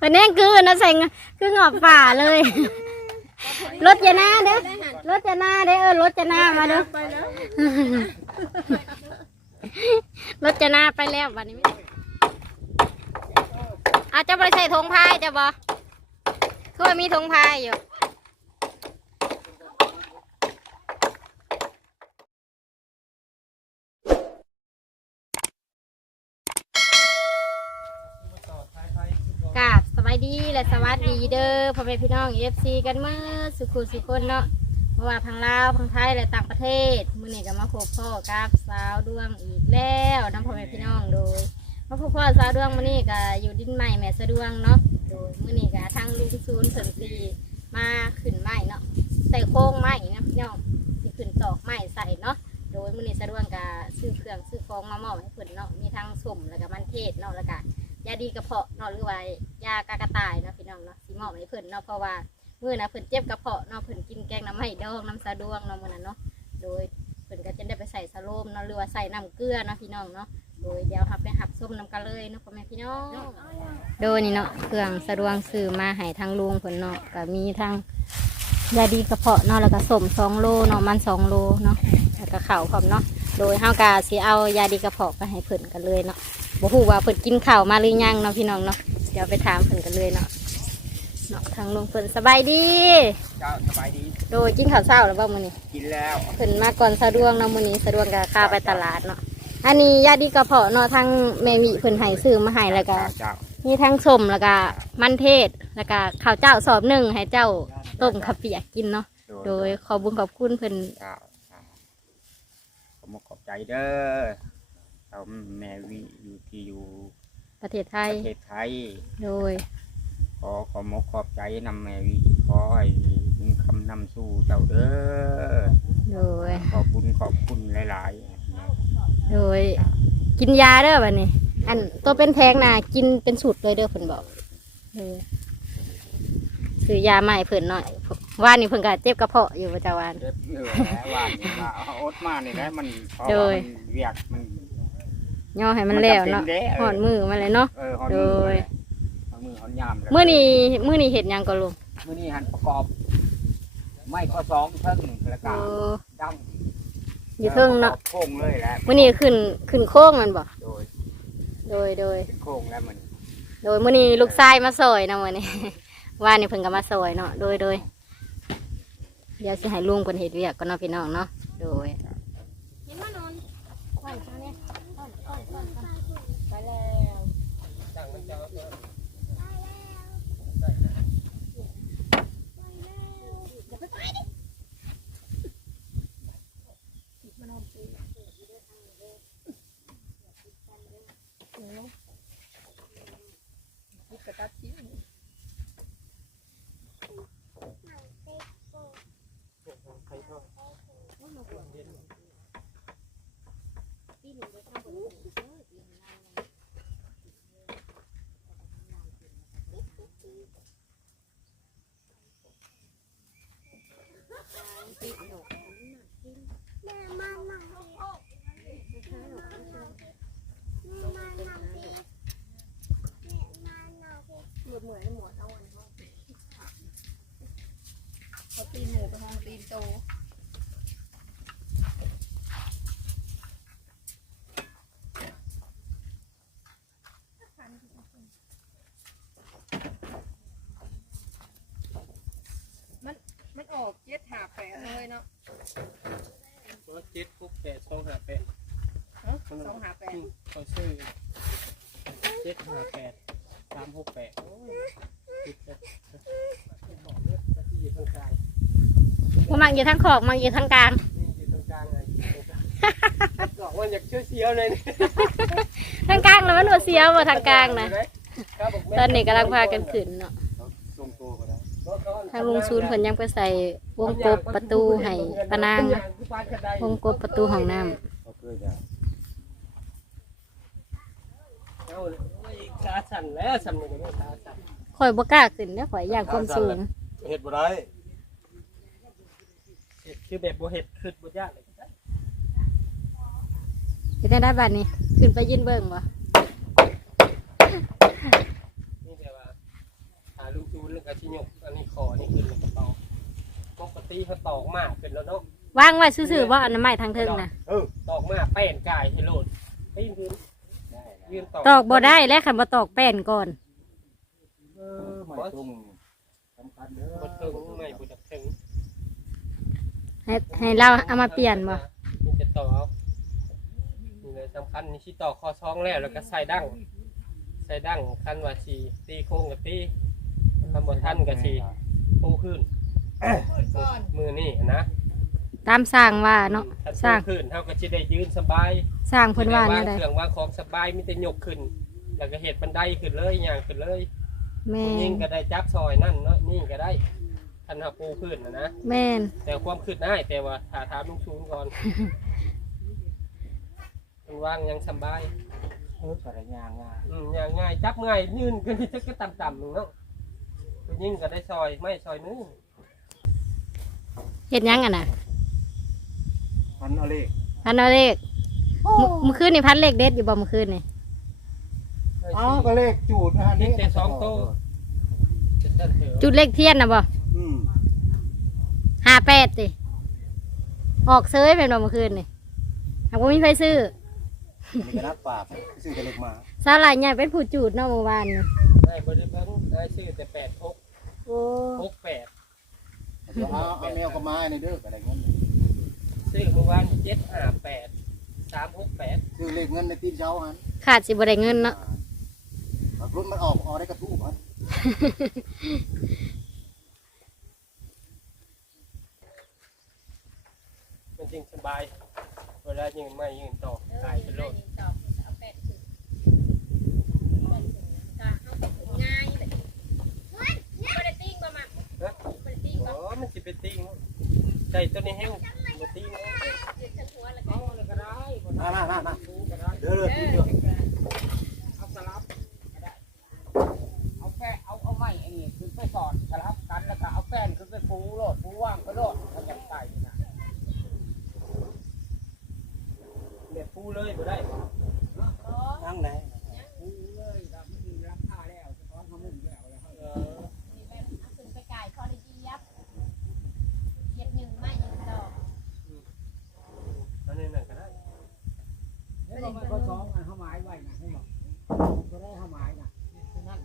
วันนี้คือนะใส่คือหงอบป่าเลย รถจะหน้าเด้อรถจะหน้าเด้อเออรถจะหน้ามาเด้อรถจะหน้าไปแล้ววันนี้ไม่อาจจะไปใส่ธงพายจะบอคือว่ามีธงพายอยู่ กราบสบายดีและสวัสดีเด้อพ่อแม่พี่น้องเอฟซีกันเมื่อสุขุสุคนเนาะเพราะว่าพังลาวพังไทยและต่างประเทศมื้อนี้ก็มาพบพ่อกับสาวดวงอีกแล้วน้ำพ่อแม่พี่น้องโดยมาพบพ่อสาวดวงมื้อนี้ก็อยู่ดินใหม่แม่สะดวงเนาะโดยมื้อนี้ก็ทางลุงซูนสริมสีมาขึ้นไม้เนาะใส่โค้งไม้นะพี่น้องสิขึ้นตอกไม้ใส่เนาะโดยมื้อนี้สะดวงก็ซื้อเครื่องซื้อของมามอบให้เพิ่นเนาะมีทั้งสมแล้วก็มันเทศเนาะแล้วก็ ยาดีกระเพาะเนาะหรือว่ายากากระต่ายเนาะพี่น้องเนาะสีหมอบให้เพิ่นเนาะเพราะว่าเมื้อนะเพิ่นเจ็บกระเพาะเนาะเพิ่นกินแกงน้ำไม้ดองน้ำสะดวงเนาะมื้อนั้นเนาะโดยเพิ่นก็จะได้ไปใส่สะโลมเนาะหรือว่าใส่น้ำเกลือเนาะพี่น้องเนาะโดยเดี๋ยวหับไปหับส้มน้ำกันเลยเนาะพ่อแม่พี่น้องโดยนี่เนาะเครื่องสะดวงซื้อมาให้ทางลุงเพิ่นเนาะก็มีทั้งยาดีกระเพาะเนาะแล้วก็ส้มสองโลเนาะมันสองโลเนาะแล้วก็ข้าวพร้อมเนาะโดยเฮากะสิเอายาดีกระเพาะไปให้เพิ่นกันเลยเนาะ บ่ฮู้ว่าเพิ่นกินข้าวมาหรือยังเนาะพี่น้องเนาะเดี๋ยวไปถามเพิ่นกันเลยเนาะเนาะทางลุงเพิ่นสบายดี เจ้าสบายดี โดยกินข้าวเช้าแล้วบ่มื้อนี้กินแล้ว เพิ่นมาก่อนสะดวกเนาะมื้อนี้สะดวกก็ข้าไปตลาดเนาะอันนี้ยาดีกระเพาะเนาะทางแม่วิเพิ่นให้ซื้อมาให้แล้วก็เจ้ามีทั้งส้มแล้วก็มันเทศแล้วก็ข้าวเจ้าสอบหนึ่งให้เจ้าต้มข้าวเปียกกินเนาะโดยขอบุญขอบคุณเพิ่นเจ้าขอบคุณขอบใจเด้อ เราแม่วิอยู่ที่อยู่ประเทศไทปย ระเทศไทย โดย ขอขอมกขอบใจนำแม่วิขอให้มีคำนำสู่เจ้าเด้อโดย ขอบบุญขอบคุณหลายโดย กินยาเด้อบัดนี้ อันตัวเป็นแท้งนะกินเป็นสูตรเลยเด้อเพิ่นบอกเออซื้อยาใหม่เพิ่นหน่อยว่านี่เพิ่นก็เจ็บกระเพาะอยู่ประจำวันๆเด็บเหนือว่านี่ว่าเอาอดมานี่แหละมันเพราะโดว่ายมันเวียกมัน ย่อให้มันแล้วเนาะมันจำเป็นเด้อหอนมือมาเลยเนาะ เออหอนโดมือยหอนมือหอนยามแล้วมื้อนี้มื้อนี้เฮ็ดหยังก็ลุงมื่อนี้หันประกอบ ไม่ข้อสองเพิ่งแล้วเอก็อดังอยู่เทิงเนาะโค้งเลยแหละมื้อนี้ขึ้นขึ้นโค้งแมันบ่โดยโดยโดย เป็นโค้งแล้วมันโดยมื้อนี้ลูกชายมาซอยนะมื้อนี้ ว่านี่เพิ่นก็มาซอยเนาะโดยโดยเดี๋ยวสิให้ลุงเพิ่นเฮ็ดเวียกก่อนเนาะพี่น้องเนาะโดยเห็นมานอนค่อยๆเนี่ยค่อยๆๆไปแล้ว มันออกเจ็ดหาแปดเลยเนาะรถเจ็ดปุ๊บแปดสองห้าแปดฮะสองหาแปดเขาซื้อเจ็ดห้าแปดสามหกแปดโอ้ยติดเลยบอกเลยที่อยู่ตรงกลาง บ่มักอยู่ทางขอบมักอยู่ทางกลางนี่อยู่ตรงกลางเลยบอกว่าอยากเชื่อเสียวเลยนี่ทางกลางแล้วมันบ่เสียวบ่ทางกลางนะครับผมตอนนี้กำลังพากันขึ้นเนาะทรงตัวก็ได้ทางลุงซูนเพิ่นยังไปใส่วงกบประตูให้ปะนางวงกบประตูห้องน้ำก็คือจะเอาขาสั่นแล้วสั่นเลยก็ไม่ขาสั่นข่อยบ่กล้าขึ้นเด้อข่อยอยากความสูงเห็ดบ่ได้ คือแบบบ่เห็ดขึ้นบ่ยากเลยจะเฮ็ดได้บัดนี้ ขึ้นไปยืนเบิ่งบ่นี่แต่ว่าหาลูกดูเรื่องอาชิพยกอันนี้ขอนี่ขึ้นกระเป๋ปกติเขาตอกมากเป็นแล้วเนาะวางไว้ซื่อๆบ่อันนั้ไม่ทางเทิงนะตอกมากแป้นกายให้โลดปีนขึ้นยืนตอกตอกบ่ได้แล้วขันบ่ตอกแป้นก่อนเออไม่ตรงสำคัญเด้อบ่ตรงไม่บ่จะ ให้ให้เราเอามาเปลี่ยนบ่นี่จะต่อเอานี่เลยสำคัญนี่ที่ต่อคอช้องแล้วแล้วก็ใส่ดั้งใส่ดั้งคันว่าสีตีโค้งกับตีคำบท่านกับสีปูขึ้นก่อนมือนี่นะตามสร้างว่าเนาะถ้าสร้างปูขึ้นเท่ากับจะได้ยืนสบายสร้างเพิ่นว่าสิแนได้วใดเครื่องวางของสบายมีแต่ยกขึ้น แล้วก็เห็ดบันไดขึ้นเลยอย่างขึ้นเลยแม่ผู้ยิงนก็ได้จับซอยนั่นเนาะนี่ก็ได้ คันหาปูขึ้นนะนะ แม่นแต่ความขึ้นได้แต่ว่าถ้าถามลุงชูนก่อน มันว่างยังสบายเออกระยางง่ายอืมอย่างง่ายจับง่ายยืนก็นี่จะก็ต่ำๆหนึ่งเนาะผู้ยิงก็ได้ซอยไม่ซอยนึงเฮ็ดหยังอะน่ะพันเอาเลขพันเอาเลขมื้อมื้อคืนนี่พันเลขเด็ดอยู่บ่มื้อคืนนี่อ้าวก็เลขจูดนะฮะนี่แต่สองโตวจะตันเถอะจุดเลขเทียนน่ะบ่ อืม58ติออกเซยแม่นบ่มื้อคืนนี่หากบ่มีไผซื้ออันนี้ก็นักปราบซื้อแต่เลขมาสาหร่ายใหญ่เป็นผู้จูดเนาะเมื่อวานนี่ได้บริเบิ้งได้ซื้อแต่แปดหกโอ้หกแปดเดี๋ยวเอาเอาแมวก็มาในเด้อก็ได้เงินซื้อเมื่อวานเจ็ดห้าแปดสามหกแปดซื้อเลขเงินในตีนเช้าหันขาดสิบ่ได้เงินเนาะรุ่นมันออกออกได้กระทู้หัน มันจริงส บายเวลายืนไม่ยืนต่อตายเป็นโลดอ๋อมันจะเป็นติ้งใช่ตัวนี้แห้งมาติ้งเอาเลยก็ได้มามามามาเด้อเด้อเด้อเอาสลับก็ได้เอาแป้เอาเอาไม้อันนี้ขึ้นไปสอดสลับกันแล้วก็เอาแป้นขึ้นไปฟูโลดฟูว่างไปโลดเขาจะใส่นะเด็ดฟูเลยก็ได้ นั่งไหน ฟูเลยแล้วมันมีราคาแล้วจะต้องทำให้ดีแล้วแล้วเอออันนี้นั่นก็ได้ แล้วมันก็ซ้อมกันเข้าไม้ไว้นะให้หมดก็ได้เข้าไม้นะนั่น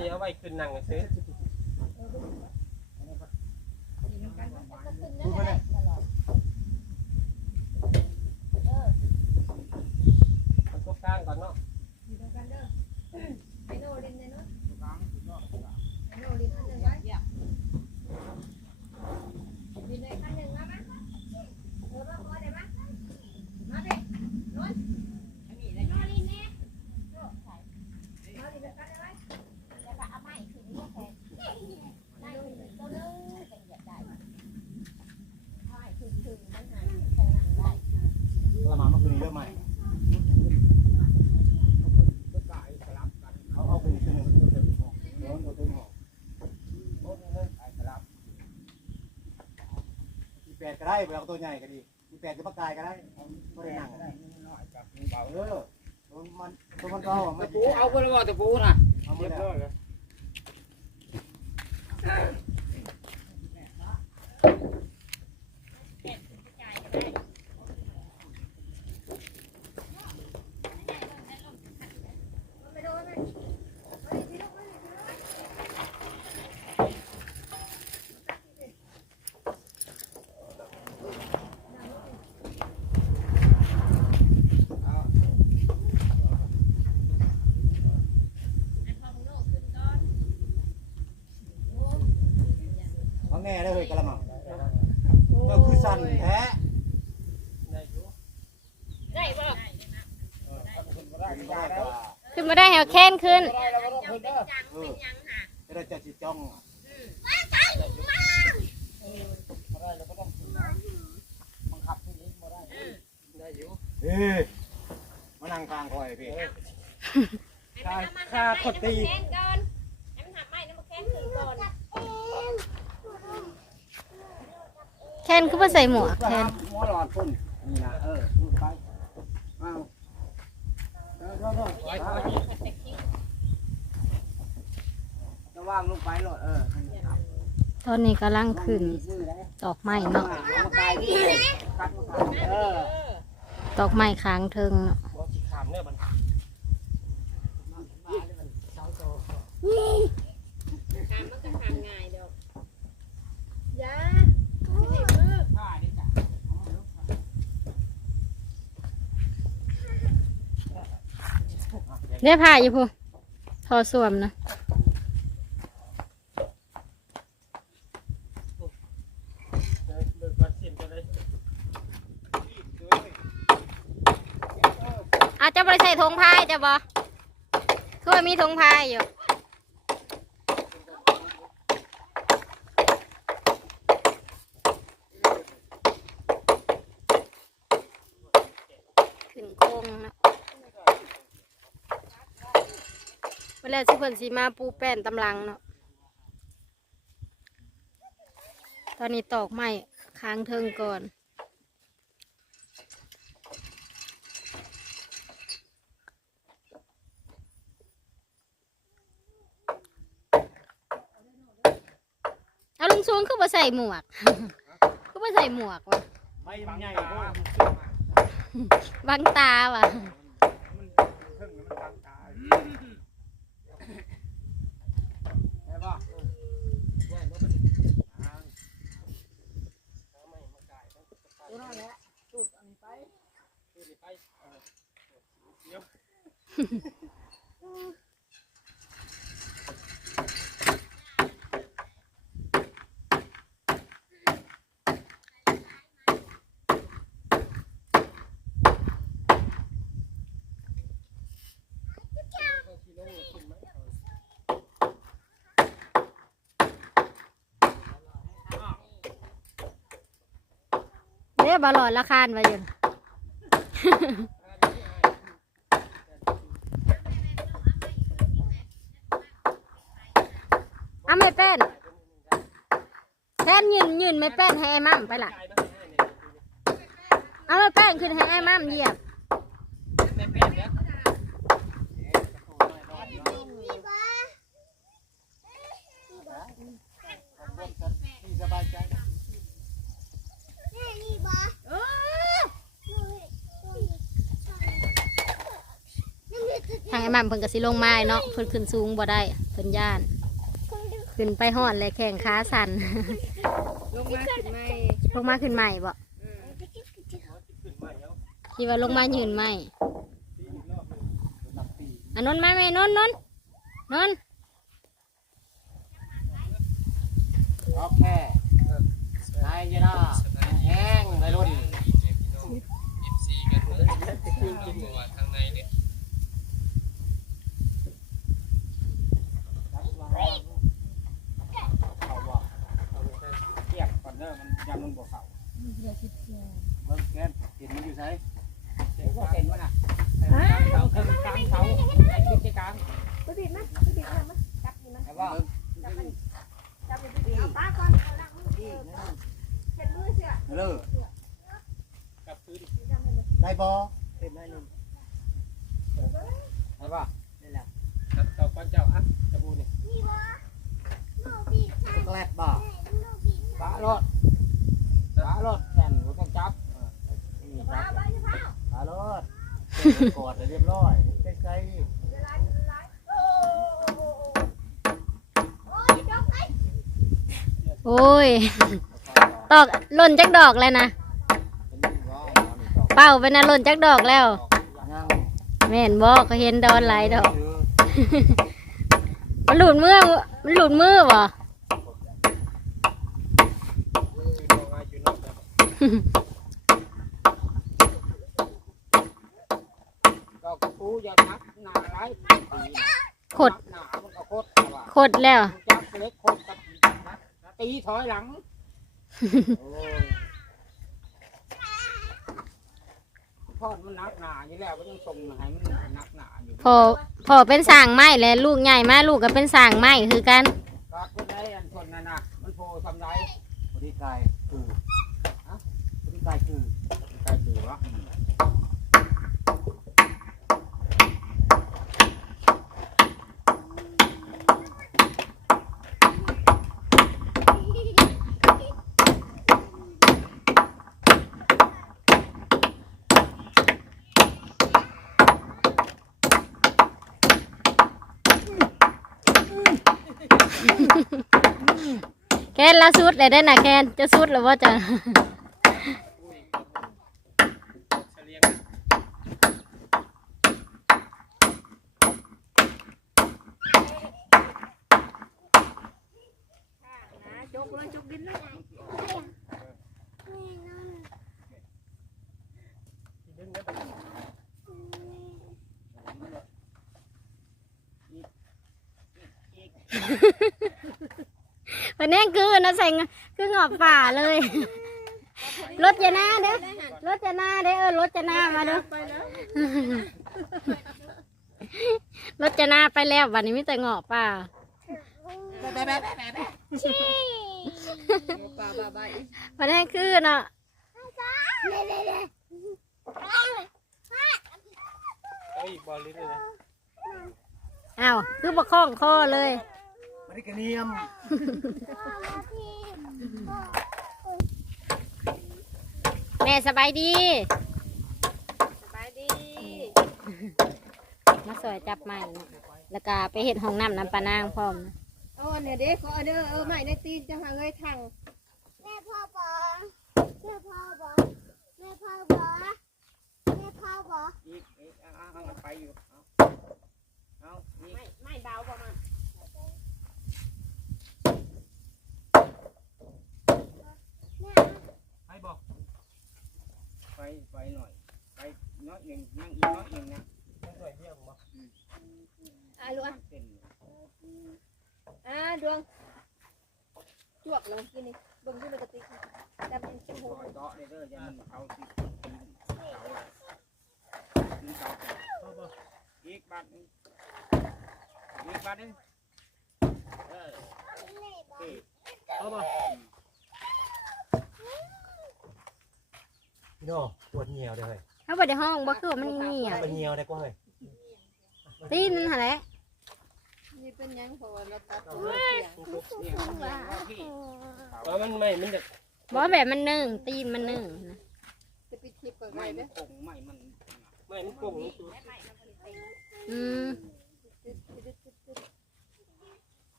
นี่ เพราะตอนนี้เอาไว้ขึ้นนั่งซื้อ พูดมาเลย มันก็กลางก่อนเนาะ ละมาเมื่อคืนนี้เริ่มใหม่เอาเอาไปอีกตัวหนึ่งตัวเต็มห้องโน้นตัวเต็มห้องมีแปดก็ได้ไปเอาตัวใหญ่ก็ดีมีแปดจะปากกายก็ได้ก็ได้นั่งเออตัวมันตัวมันก็เอาไม่ตะปูเอาไปแล้วว่าตะปูนะเอาหมเรีดยบแล้ว ร้อยแล้ว เขาแง่ได้เลยกระมังก็คือสั่นแท้ ได้อยู่ ได้บ่ ได้ก็ ขึ้นมาได้แหวแค้นขึ้นเออจะได้จะจิจ้องบังคับที่นี้บ่ได้ได้อยู่เอ้ยมานั่งกลางคอยพี่ค่าค่าคนตี แค้นคือบ่ใส่หมวกแค้นหัวหลอดพุ่นนี่นะเออพูดไปเอาเออเออเออ ไว้ไว้างลงไปโลดเออตอนนี้กำลังขึ้นชื่อได้ดอกไม้เนาะมาไกลที่กัดมาไกลเออดอกไม้ค้างเทิงเนาะบ่สิขามเนี่ยมันทานมันก็ทานง่ายเด้อยาผ้านี่จ้ะเรียกผ้าอยู่พูทอสวมนะ เดินเดินก่อนสิ้นก็ได้ อาจจะบริใส่ธงพายจะบอคือว่า มีธงพายอยู่ขึ้นโค้งนะเวลาสิเพิ่นสีมาปูแป้นตำลังเนาะตอนนี้ตอกไม้ค้างเทิงก่อน เอาลุงซูนคือบ่ ใส่หมวกคือบ่ใส่หมวกวะไม่มันใหญ่ก็บังตาวะได้ป่ะ ตัวนั่นแหละจุดอันนี้ไป เด้บาหลอดละคานมาอยู่เอาไม่เป็นแทนยืนยืนไม่เป็นให้ไอ้มั่มไปละเอาไม่เป็นขึ้นให้ไอ้มั่มเหยียบ ที่สบายใจ ทางไอ้มั่มเพิ่นก็สิลงมาเนาะเพิ่นขึ้นสูงบ่ได้เพิ่นย่าน ขึ้นไปหอดเลยแข่งขาสั่น ลงมาขึ้นไหมลงมาขึ้นใหม่บ่คิดว่าลงมายืนใหม่อันนนท์มาไหมนนท์นนท์นนท์โอเคนายยนาแห้งในรุ่น FC กันเด้อคืนกินว่าทางในนี่ เขาบอกเทียบก่ อนเด้อมันยำมันบวกเขาเบิ่งแกนเห็นมันอยู่ใช่เห็นว่าเห็นว่าน่ะเสาเทิงกลางเสาไอ้คิดที่กลางไปบิดมั้ยไปบิดอะไรมั้ยจับนี่มั้ยแต่ว่าจับมันจับไปบิดเอาป้าก่อนเอาล้างมือเออเช็ดมือเสียเลิกกลับคืนได้บอเต็มได้หนึ่งแต่ว่านี่แหละครับต่อก่อนเจ้าอะจะบูนี่แกลบบ่ปลารถปลา รถแข่งรถต้องจับนี่ครับปลารถกอดเรียบร้อยใกล้โอ้ย ตอกหล่นจักดอกแล้วนะ เป่าไปนะหล่นจักดอกแล้ว แม่นบอกก็เห็นดอนหลายดอก มันหลุดมือมันหลุดมือบ่ คือมองอาอยู่นอกแล้ว ดอกกูอย่าทักหนาไรขดหนามันก็โคตรแต่ว่าขดแล้ว จับเล็กโคตรกับตีถอยหลังทอดมันนักหนาอยู่แล้วก็ยังส่งให้มันนักหนาอยู่พอพอเป็นสร้างไม้แล้วลูกใหญ่มาลูกก็เป็นสร้างไม้คือกัน ก็คนได้อันทนนั่นน่ะมันโผล่ทำไรบริกายคือฮะ ใส่จืดใส่จืดวะแคนละสุดเลยได้นะแคนจะสุดหรือว่าจะ วันนี้คือนะใส่งคือหงอบป่าเลย รถจะหน้าเด้อรถจะหน้าเด้อเออรถจะหน้ามาเด้อไปแล้วรถจะหน้าไปแล้ววันนี้มีแต่หงอบป่าป่าป่าใบวันนี้คือเนาะเอาอีกบอลลิ้นเลยนะอ้าวคือประคองคอเลย มาดิกระเนียมแม่สบายดี สบายดี มาสวยจับใหม่เนาะแล้วก็ไปเห็ดห้องน้ำน้ำปลานางพร้อมนะเอาอันเนี่ยเด็กขอเอาเด้อเออใหม่ในตีนจะหาเงยทางแม่พ่อบอกแม่พ่อบอกแม่พ่อบอกแม่พ่อบอกอีกอีกเอาเอาเอาไปอยู่เอาเอาอีกไม่ไม่เบาประมาณ แม่ ให้บอกไปไปหน่อย ไปน้อยหนึ่งนั่งอีกน้อยหนึ่งนะให้หน่อยเดียวบอกอะลูกอะเต้นอะดวงจวกเลยกินนี่เบิ่งดูในกระติกจับเป็นชิ้นโอ้หูยเดาะเลยเด้ออย่ามันเขาสิตีนเสาตีนเสาอีกบาทหนึงอีกบาทหนึงเออเอ้ยเอาบ อกพี่โน่ปวดเหี่ยวเด้อเฮ้ยเขาไปในห้องบ่คือว่ามันเงียบปวดเหี่ยวได้กว่าเฮ้ยตีนนั่นหั่นแหละนี่เป็นยังเพราะว่าเราตัดตัวเสียงเนี่ยมันเนี่ยว่าพี่ว่ามันไม่มันจะบ่แบบมันหนึ่งตีนมันหนึ่งนะจะปิดทิพย์ก่อนไม่ไว้มัเด้นอคงไม่มันไม่มันโกงมันตัวอืม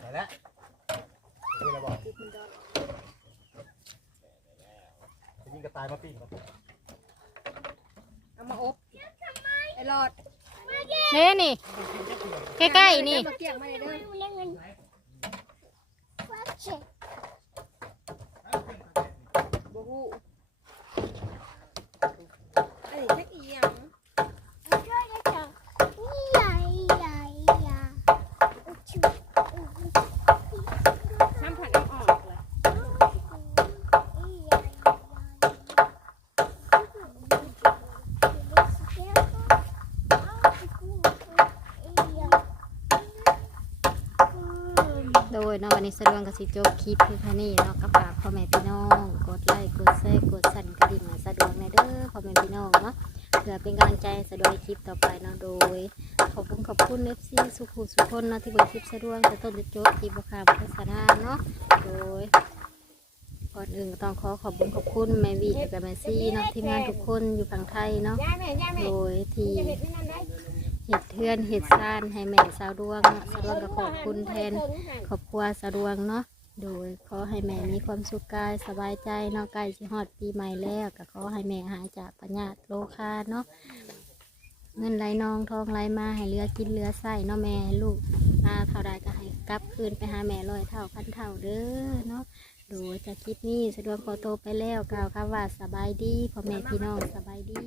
ไปแล้วนี่เราบอกติดมันดอกจะ ยิงกระต่ายมาปิ้งก่อนเอามาอบไอ้หลอดเฮ้นี่ ใกล้ๆนี่ มาเกี่ยงมาเลยเด้อเล่นเงินฟักเช็คบ่ฮู้อันนี้จักอีหยัง ช่วยได้จังใหญ่ใหญ่ใหญ่ชุบ น้ำผัดน้ำออกเลย โดยเนาะวันนี้ สะดวกกับสิโจบคลิปคือนี้เนาะกับฝากพ่อแม่พี่น้อง กดไลค์กดแชร์กดสั่นกระดิ่งสะดวกในเด้อพ่อแม่พี่น้องเนาะเพื่อเป็นกำลังใจสะดวกในคลิปต่อไปเนาะโดย ขอบคุณขอบคุณเอฟซีสุขุสุคนเนาะที่เบิ่งคลิปสะดวกจะต้นจะจบคลิปบคามโฆษณาเนาะโดยก่อนอื่นต้องขอขอบคุณขอบคุณแมวีกับแมซี่เนาะทีมงานทุกคนอยู่ฝั่งไทยเนาะโดยที่ ห็ดเห็ดเทือนเห็ดซ่านให้แม่สาวดวงเนาะสาวดวงก็ขอบคุณแทนครอบครัวสะดวงเนาะโดยขอให้แม่มีความสุขกายสบายใจเนาะใกล้สิฮอดปีใหม่แล้วก็ขอให้แม่หายจากปัญญาโลคาเนาะเงินไหลนองทองไหลมาให้เหลือกินเหลือใส่เนาะแม่ลูกมาเท่าใดก็ให้กลับคืนไปหาแม่ร้อยเท่าพันเท่าเด้อเนาะโดยจากคลิปนี้สะดวกขอโตวไปแล้วกล่าวคำว่าสบายดีพ่อแม่พี่น้องสบายดี